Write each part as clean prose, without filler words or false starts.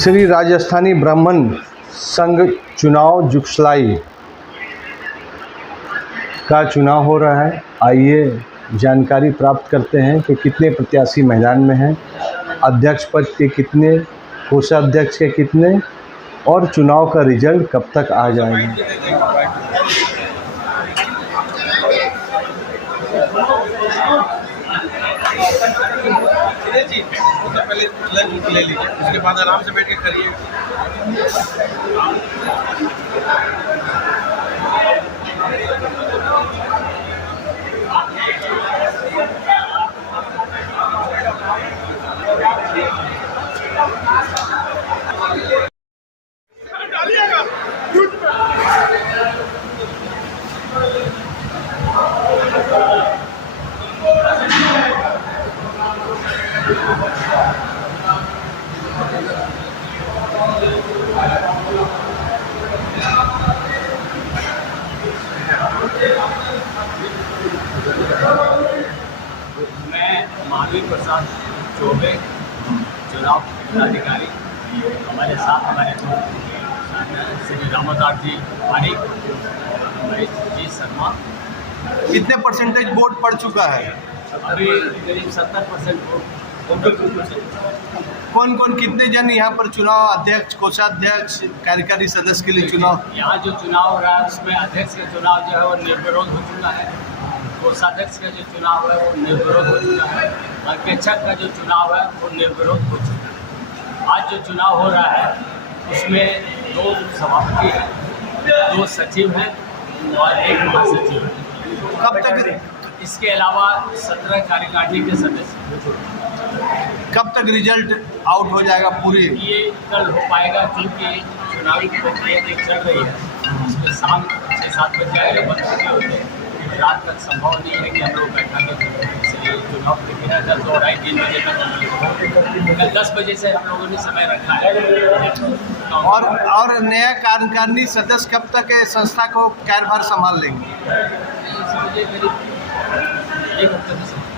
श्री राजस्थानी ब्राह्मण संघ चुनाव जुगसलाई का चुनाव हो रहा है। आइए जानकारी प्राप्त करते हैं कि कितने प्रत्याशी मैदान में हैं, अध्यक्ष पद के कितने, कोषाध्यक्ष के कितने और चुनाव का रिजल्ट कब तक आ जाएगा। पहले लंच ले लीजिए, उसके बाद आराम से बैठ के करिए। मैं महावीर प्रसाद चौबे, चुनाव पदाधिकारी। हमारे साथ हमारे श्री रामदास जी पानी, महेश जी शर्मा। कितने परसेंटेज वोट पड़ चुका है? अभी करीब 70% वोट। कौन कौन कितने जन यहाँ पर चुनाव, अध्यक्ष, कोषाध्यक्ष, कार्यकारी सदस्य के लिए चुनाव? यहाँ जो चुनाव हो रहा है उसमें अध्यक्ष का चुनाव जो है वो निर्विरोध हो चुका है। कोषाध्यक्ष का जो चुनाव है वो निर्विरोध हो चुका है। अध्यक्षक का जो चुनाव है वो निर्विरोध हो चुका है। आज जो चुनाव हो रहा है उसमें 2 सभापति हैं, 2 सचिव हैं और 1 महासचिव है। कब तक इसके अलावा 17 कार्यकारिणी के सदस्य। कब तक रिजल्ट आउट हो जाएगा पूरी? ये कल हो पाएगा क्योंकि चुनावी प्रक्रिया चल रही है। इसमें शाम 6-7 बजे आएगा, बंद चुके होते हैं। रात तक संभव नहीं है कि हम लोग बैठा के, इसलिए चुनाव प्रक्रिया 2 2:30-3 बजे तक 10 बजे से हम लोगों ने समय रखा है। और नया कार्यकारिणी सदस्य कब तक संस्था को कार्यभार संभाल लेंगे? समझिए करीब 1 हफ्ते में।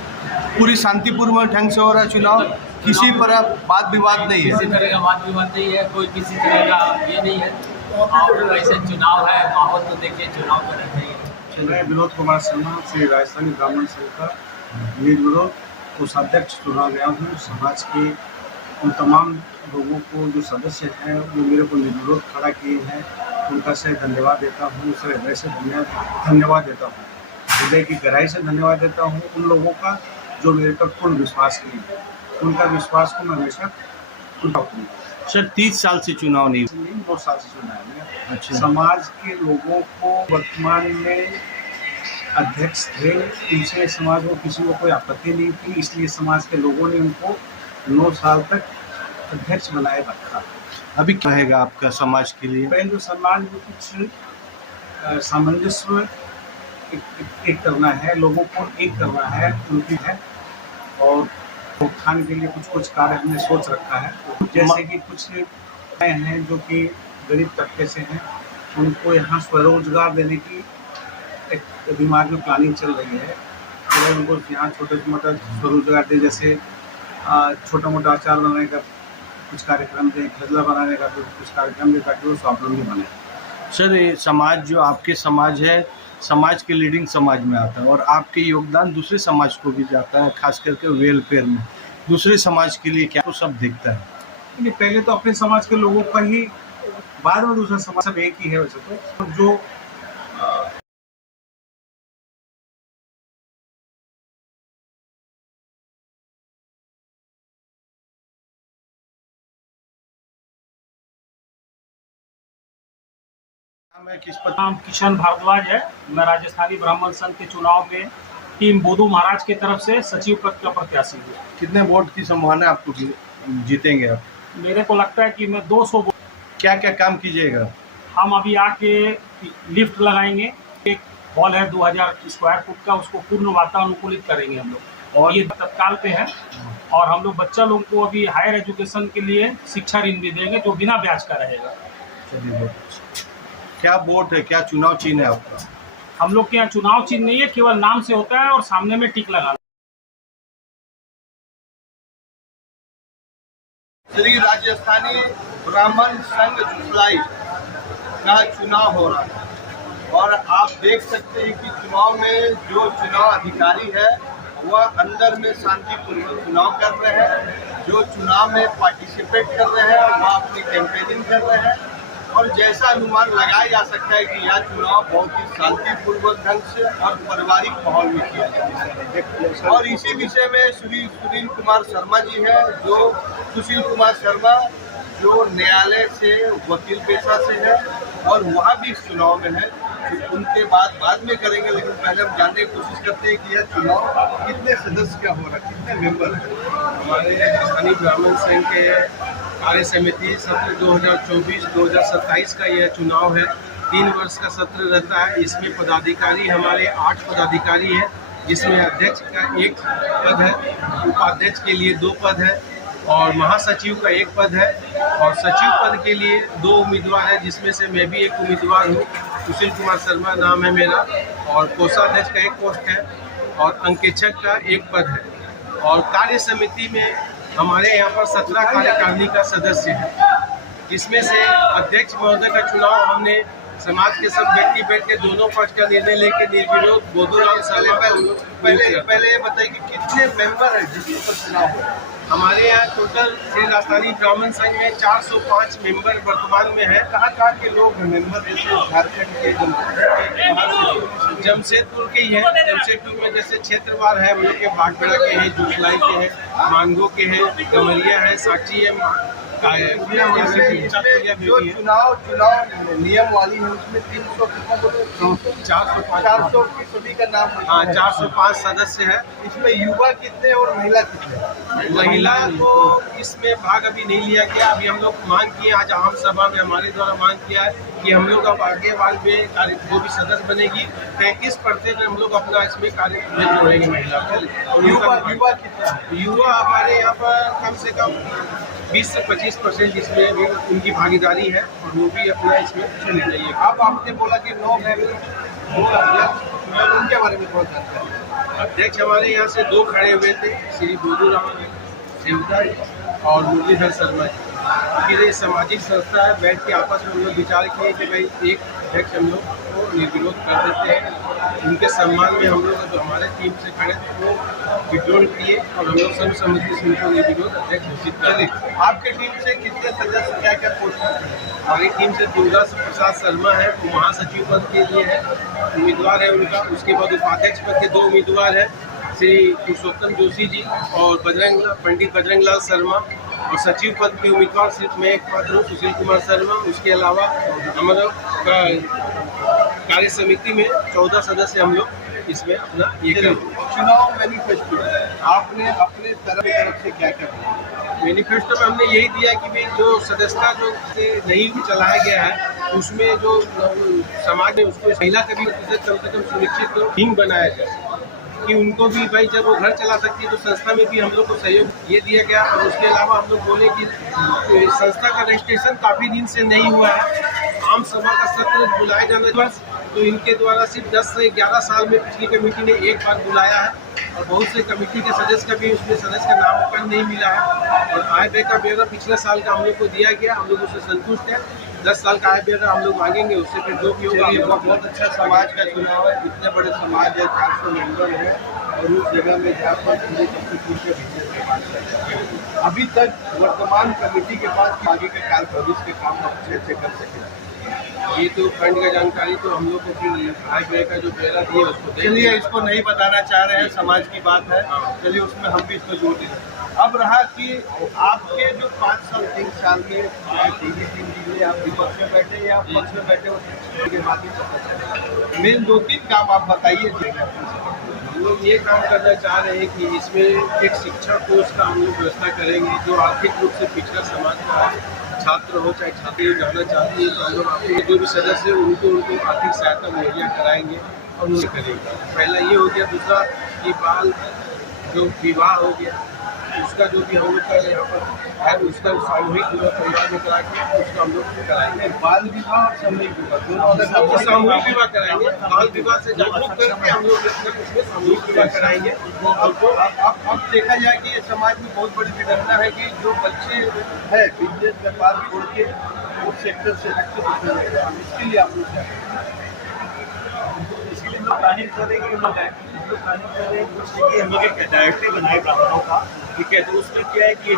पूरी शांतिपूर्ण ढंग से हो रहा है चुनाव, किसी पर वाद विवाद नहीं है? किसी तरह का वाद विवाद नहीं है, कोई किसी तरह का ये नहीं है। और वैसे चुनाव है, माहौल तो देखिए चुनाव का रहता ही है। मैं विनोद कुमार शर्मा श्री राजस्थानी ब्राह्मण संघ का निर्विरोध कोषाध्यक्ष चुना गया हूँ। समाज के उन तमाम लोगों को जो सदस्य हैं वो मेरे को निर्विरोध खड़ा किए हैं, उनका से धन्यवाद देता हूँ, उनसे हृदय से धन्यवाद देता हूँ, हृदय की गहराई से धन्यवाद देता हूँ उन लोगों का जो मेरे पर पूर्ण विश्वास किए। उनका विश्वास को मैं हमेशा पूरा करूँगा। सर 30 साल से चुनाव नहीं? 2 साल से चुना है मैं। अच्छा। समाज के लोगों को वर्तमान में अध्यक्ष थे, उनसे समाज को किसी को कोई आपत्ति नहीं थी, इसलिए समाज के लोगों ने उनको 9 साल तक अध्यक्ष बनाए रखा। अभी क्या रहेगा आपका समाज के लिए? पहले समाज में कुछ सामंजस्य एक करना है, लोगों को एक करना है, उनकी है। और उत्थान के लिए कुछ कार्य हमने सोच रखा है, जैसे कि कुछ हैं जो कि गरीब तबके से हैं, उनको यहाँ स्वरोजगार देने की एक दिमाग में प्लानिंग चल रही है। तो उनको यहाँ छोटा मोटा स्वरोजगार दे, जैसे छोटा मोटा अचार बनाने का कुछ कार्यक्रम दें, खजला बनाने का कुछ कार्यक्रम दें, ताकि वो स्वावलंबी बने। सर ये समाज जो आपके समाज है, समाज के लीडिंग समाज में आता है और आपके योगदान दूसरे समाज को भी जाता है, खास करके वेलफेयर में। दूसरे समाज के लिए क्या तो सब देखता है? नहीं, पहले तो अपने समाज के लोगों का ही, बाद में दूसरा समाज, सब एक ही है वैसे तो। जो नाम किशन भारद्वाज है। मैं राजस्थानी ब्राह्मण संघ के चुनाव में टीम बोधू महाराज की तरफ से सचिव पद का प्रत्याशी हूँ। कितने वोट की संभावना आपको जीतेंगे आप? मेरे को लगता है कि मैं 200 वोट। क्या क्या काम कीजिएगा? हम अभी आके लिफ्ट लगाएंगे, एक हॉल है 2000 स्क्वायर फुट का, उसको पूर्ण वातानुकूलित करेंगे हम लोग, और ये तत्काल पे है। और हम लोग बच्चा लोगों को अभी हायर एजुकेशन के लिए शिक्षा ऋण भी देंगे जो बिना ब्याज का रहेगा। चलिए, क्या वोट है, क्या चुनाव चिन्ह है आपका? हम लोग के यहाँ चुनाव चिन्ह नहीं है, केवल नाम से होता है और सामने में टिक लगा। श्री राजस्थानी ब्राह्मण संघ जुलाई का चुनाव हो रहा है और आप देख सकते हैं कि चुनाव में जो चुनाव अधिकारी है वह अंदर में शांतिपूर्वक चुनाव कर रहे हैं। जो चुनाव में पार्टिसिपेट कर रहे हैं वह अपनी कैंपेनिंग कर रहे हैं और जैसा अनुमान लगाया जा सकता है कि यह चुनाव बहुत ही शांतिपूर्वक ढंग से और पारिवारिक माहौल में किया जाए। और इसी विषय में श्री सुशील कुमार शर्मा जी हैं, जो सुशील कुमार शर्मा जो न्यायालय से वकील पेशा से है और वहाँ भी इस चुनाव में है। उनके बाद में करेंगे, लेकिन पहले हम जानने की कोशिश करते हैं कि यह चुनाव कितने सदस्य का हो रहा है, कितने मेंबर हैं। हमारे राजस्थानी ब्राह्मण संघ के कार्य समिति सत्र 2024-2027 का यह चुनाव है। 3 वर्ष का सत्र रहता है। इसमें पदाधिकारी हमारे 8 पदाधिकारी हैं, जिसमें अध्यक्ष का 1 पद है, उपाध्यक्ष के लिए 2 पद है और महासचिव का 1 पद है और सचिव पद के लिए 2 उम्मीदवार हैं, जिसमें से मैं भी एक उम्मीदवार हूँ। सुशील कुमार शर्मा नाम है मेरा और कोषाध्यक्ष का 1 पोस्ट है और अंकेक्षक का 1 पद है। और कार्य समिति में हमारे यहाँ पर 17 कार्यकारिणी का सदस्य है, जिसमें से अध्यक्ष महोदय का चुनाव हमने समाज के सब व्यक्ति बैठ के दोनों पक्ष का निर्णय लेकर निर्विरोध बोधूलाल साले पहले ये बताइए कि कितने मेंबर हैं जिसके ऊपर चुनाव हो रहा है। हमारे यहाँ टोटल श्री राजस्थानी ब्राह्मण संघ में 405 मेंबर वर्तमान में है। कहाँ के लोग हैं मेंबर? जैसे झारखंड के, जमशेदपुर के ही है। जमशेदपुर में जैसे क्षेत्रवार है, हम लोग के बागबेड़ा के हैं, जुगलाई के हैं, मांगो के हैं, कमरिया है, साक्षी है, जो चुनाव नियम वाली है उसमें 400 की सभी का नाम। हाँ, 405 सदस्य है। इसमें युवा कितने और महिला कितने? महिला को इसमें भाग अभी नहीं लिया गया। अभी हम लोग मांग किए, आज आम सभा में हमारे द्वारा मांग किया है कि हम लोग अब आगे वाल में जो भी सदस्य बनेगी 33% हम लोग अपना इसमें कार्य में जोड़ेंगे महिला को। और युवा कितना? युवा हमारे यहाँ पर कम से कम 20 से 25% इसमें भी उनकी भागीदारी है और वो भी अपना इसमें चुने जाइए। अब आपने बोला कि 9 उनके बारे में थोड़ा जानकारी। अध्यक्ष हमारे यहाँ से 2 खड़े हुए थे, श्री बोधूराम सेवदारी और मुरलीधर शर्मा जी। फिर ये सामाजिक संस्था है, बैठ के आपस में हम लोग विचार किए कि भाई एक अध्यक्ष हम लोग को निर्विरोध कर देते हैं। उनके सम्मान में हम लोग जो हमारे टीम से खड़े थे वो विड्रॉल किए और हम लोग सर्वसम्मति से उनको निर्विरोध अध्यक्ष घोषित कर दिए। आपके टीम से कितने सदस्य क्या क्या पोस्ट करते हैं? हमारी टीम से दुर्गा प्रसाद शर्मा है, वो महासचिव पद के लिए है, उम्मीदवार है उनका। उसके बाद उपाध्यक्ष पद के 2 उम्मीदवार हैं, श्री पुरुषोत्तम जोशी जी और पंडित बजरंग लाल शर्मा। और सचिव पद के उम्मीदवार सिर्फ मैं एक मात्र हूँ, सुशील कुमार शर्मा। उसके अलावा हमारा कार्य समिति में 14 सदस्य हम लोग इसमें अपना ये कर। चुनाव मैनिफेस्टो आपने अपने तरफ से क्या किया? मैनिफेस्टो में हमने यही दिया कि भाई जो सदस्यता जो नहीं चलाया गया है उसमें जो समाज में उसको महिला का भी प्रतिशत कम से कम सुनिश्चित टीम बनाया जाए कि उनको भी भाई जब वो घर चला सकती है तो संस्था में भी हम लोग को सहयोग ये दिया गया। और उसके अलावा हम लोग बोले कि संस्था का रजिस्ट्रेशन काफ़ी दिन से नहीं हुआ है, आम सभा का सत्र बुलाए जाने बस तो इनके द्वारा सिर्फ 10 से 11 साल में पिछली कमेटी ने 1 बार बुलाया है और बहुत से कमेटी के सदस्य का भी उसमें सदस्य का नामांकन नहीं मिला है। और आय व्यय का ब्यौरा पिछले साल का हम लोग को दिया गया, हम लोग उससे संतुष्ट हैं। 10 साल का आय ब्यौरा हम लोग मांगेंगे, उससे फिर जो भी होगा। बहुत अच्छा समाज का चुनाव है, इतने बड़े समाज है, 400 मेंबर है और उस जगह में जहाँ पर पूरे के भीतर अभी तक वर्तमान कमेटी के पास आगे के काल भविष्य के काम अच्छे अच्छे कर सके। ये तो फंड का जानकारी तो हम लोग को फिर आय व्यय का जो ब्यौरा दिया उसको चलिए, इसको नहीं बताना चाह रहे हैं, समाज की बात है, चलिए उसमें हम भी इसको जोड़ दें। अब रहा कि आपके जो 5 साल 3 साल में आप विपक्ष में बैठे या पक्ष में बैठे उसके बाद ही मेन 2-3 काम आप बताइए। हम लोग ये काम करना चाह रहे हैं कि इसमें एक शिक्षा कोष का हम लोग व्यवस्था करेंगे जो आर्थिक रूप से पिछड़ा समाज का छात्र हो चाहे छात्री जाना चाहती है तो हम लोग आपके जो भी सदस्य हैं उनको आर्थिक सहायता मुहैया कराएंगे और उन्हें करेंगे। पहला ये हो गया। दूसरा कि बाल जो विवाह हो गया उसका जो भी हम लोग का यहाँ पर है उसका सामूहिक विवाह परिवार में करा के उसका हम लोग कराएंगे। बाल विवाह और सामूहिक विवाह दोनों अलग अलग सामूहिक विवाह कराएंगे, बाल विवाह से जागरूक करके हम लोग उसमें सामूहिक विवाह कराएंगे। अब देखा जाए कि ये समाज में बहुत बड़ी विडंबना है कि जो बच्चे है बिजनेस व्यापार छोड़ के वो सेक्टर से हटके दूसरे में गए। इसके लिए आप लोग क्या करें? इसलिए हम लोग प्लानिंग कर रहे हैं कि हम लोग प्लानिंग कर रहे हैं कि हम लोग एक डायरेक्टरी बनाए ब्राह्मणों का, ठीक है। तो उसमें क्या है कि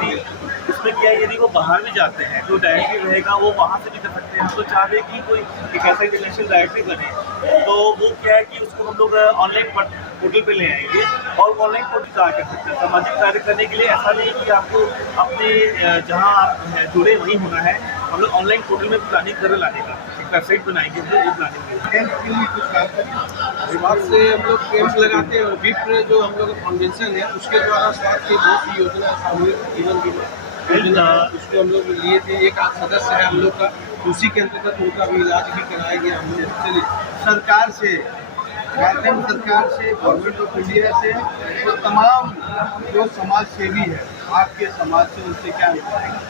यदि वो बाहर भी जाते हैं तो डायरेक्टरी रहेगा, वो वहाँ से भी कर सकते हैं। हम तो चाह रहे हैं कि कोई एक ऐसा इंटरनेशनल डायरेक्टरी बने, तो वो क्या है कि उसको हम लोग ऑनलाइन पोर्टल पे ले आएंगे और ऑनलाइन पोर्टल कार्य कर सकते हैं। सामाजिक कार्य करने के लिए ऐसा नहीं कि आपको अपने जहाँ आप जुड़े वहीं होना है, हम लोग ऑनलाइन पोर्टल में प्लानिंग कर लाने का एक वेबसाइट बनाएंगे, वो प्लानिंग हेल्थ के लिए कुछ काम करें। विभाग से हम लोग कैंप लगाते हैं और विप्र जो हम लोग फाउंडेशन है उसके द्वारा स्वास्थ्य की बहुत सी योजना सामूहिक जीवन बीमा योजना उसको हम लोग लिए थे। एक सदस्य है हम लोग का, उसी के अंतर्गत उनका भी इलाज भी कराया गया हमने। चलिए, सरकार से, झारखंड सरकार से, गवर्नमेंट ऑफ इंडिया से और तमाम जो समाज सेवी है आपके समाज से, उनसे क्या निकलेगा?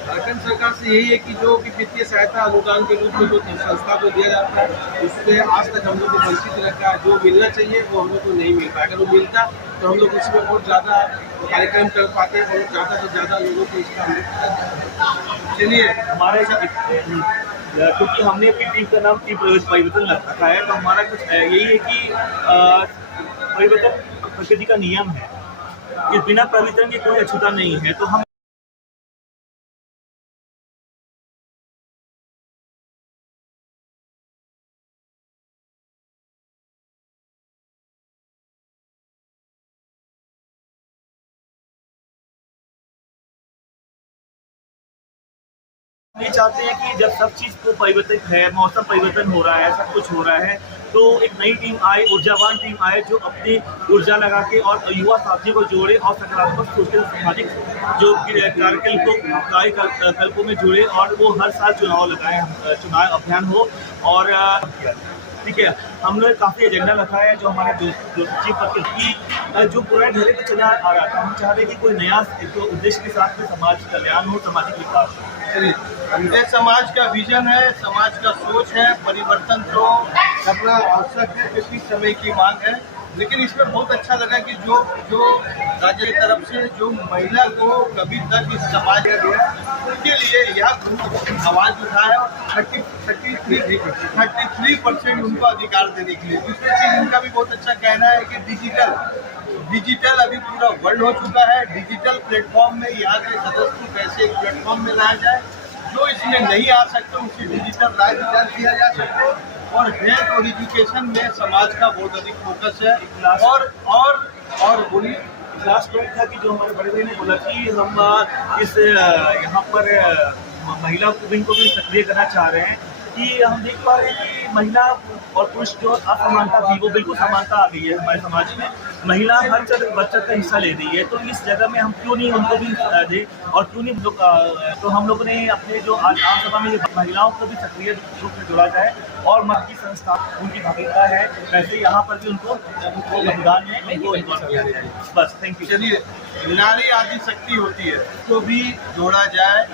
झारखंड सरकार से यही है कि जो कि वित्तीय सहायता अनुदान के रूप में जो संस्था को दिया जाता है उससे आज तक हम लोग को वंचित रखा है। जो मिलना चाहिए वो हम लोग को नहीं मिल पाया। अगर वो मिलता तो हम लोग उसमें बहुत ज़्यादा कार्यक्रम कर पाते और ज़्यादा से ज़्यादा लोगों को इसका चलिए, हमारे क्योंकि हमने अपनी टीम का नाम टीम परिवर्तन रखा है, तो हमारा कुछ यही है कि परिवर्तन प्रकृति का नियम है, इस बिना परिवर्तन की कोई अछूता नहीं है। तो हम ये चाहते हैं कि जब सब चीज़ को परिवर्तित है, मौसम परिवर्तन हो रहा है, सब कुछ हो रहा है, तो एक नई टीम आए, ऊर्जावान टीम आए जो अपनी ऊर्जा लगा के और युवा साथियों को जोड़े और सकारात्मक सोशल सामाजिक जो कार्यकल्पों में जुड़े और वो हर साल चुनाव लगाए, चुनाव अभियान हो। और ठीक है, हमने काफ़ी एजेंडा रखा है जो हमारे चीफ पत्र की जो पुराने ढेरे पे चला आ रहा था। हम चाह रहे हैं कि कोई नया एक उद्देश्य के साथ में समाज कल्याण हो, सामाजिक विकास हो। ये समाज का विजन है, समाज का सोच है। परिवर्तन तो करना आवश्यक है क्योंकि समय की मांग है। लेकिन इसमें बहुत अच्छा लगा कि जो राज्य की तरफ से जो महिला को कभी तक इस समाज में गया उनके लिए यह आवाज़ उठाया और 33% उनको अधिकार देने के लिए। दूसरी चीज़ इनका भी बहुत अच्छा कहना है कि डिजिटल अभी पूरा वर्ल्ड हो चुका है। डिजिटल प्लेटफॉर्म में यहाँ के सदस्य को कैसे एक प्लेटफॉर्म में लाया जाए, जो इसमें नहीं आ सकते उसे डिजिटल राय विचार किया जा सकते। और हेल्थ और एजुकेशन में समाज का बहुत अधिक फोकस है। और बोलिए, लास्ट पॉइंट था कि जो हमारे बड़े भाई ने बोला कि हम इस यहाँ पर महिला विंग को भी सक्रिय करना चाह रहे हैं कि हम देख पा रहे हैं कि महिला और पुरुष जो असमानता थी वो बिल्कुल समानता आ गई है हमारे समाज में। महिला हर बच्चा का हिस्सा ले रही है, तो इस जगह में हम क्यों नहीं उनको भी दें और क्यों नहीं तो हम लोगों ने अपने जो आज आम सभा में महिलाओं को भी सक्रिय रूप में जोड़ा जाए और मत की संस्था उनकी भूमिका है, वैसे यहाँ पर भी उनको मतदान में उनको इन्वॉल्व किया जाए। बस, थैंक यू। चलिए, नारी आदि शक्ति होती है तो भी जोड़ा जाए,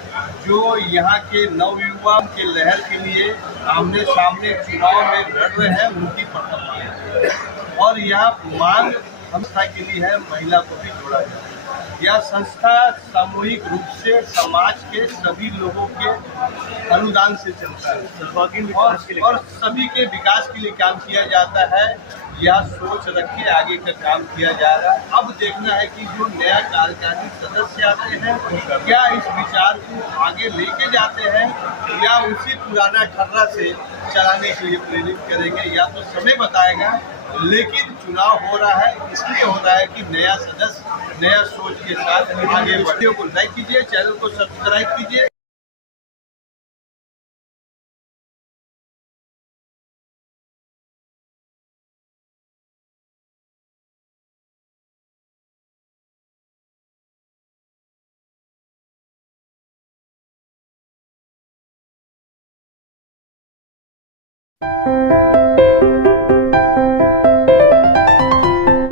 जो यहाँ के नवयुवा के लहर के लिए आमने सामने चुनाव में लड़ रहे हैं, उनकी प्रथम मांग है। और यह मांग संस्था के लिए है, महिला को भी जोड़ा जाए। यह संस्था सामूहिक रूप से समाज के सभी लोगों के अनुदान से चलता है और सभी के विकास के लिए काम किया जाता है। यह सोच रख के आगे का काम किया जा रहा है। अब देखना है कि जो नया कार्यकारी सदस्य आते हैं क्या इस विचार को आगे लेके जाते हैं या उसी पुराना ठर्रा से चलाने के लिए प्रेरित करेंगे, या तो समय बताएगा। लेकिन चुनाव हो रहा है, इसलिए हो रहा है कि नया सदस्य नया सोच के साथ आगे वीडियो को लाइक कीजिए, चैनल को सब्सक्राइब कीजिए।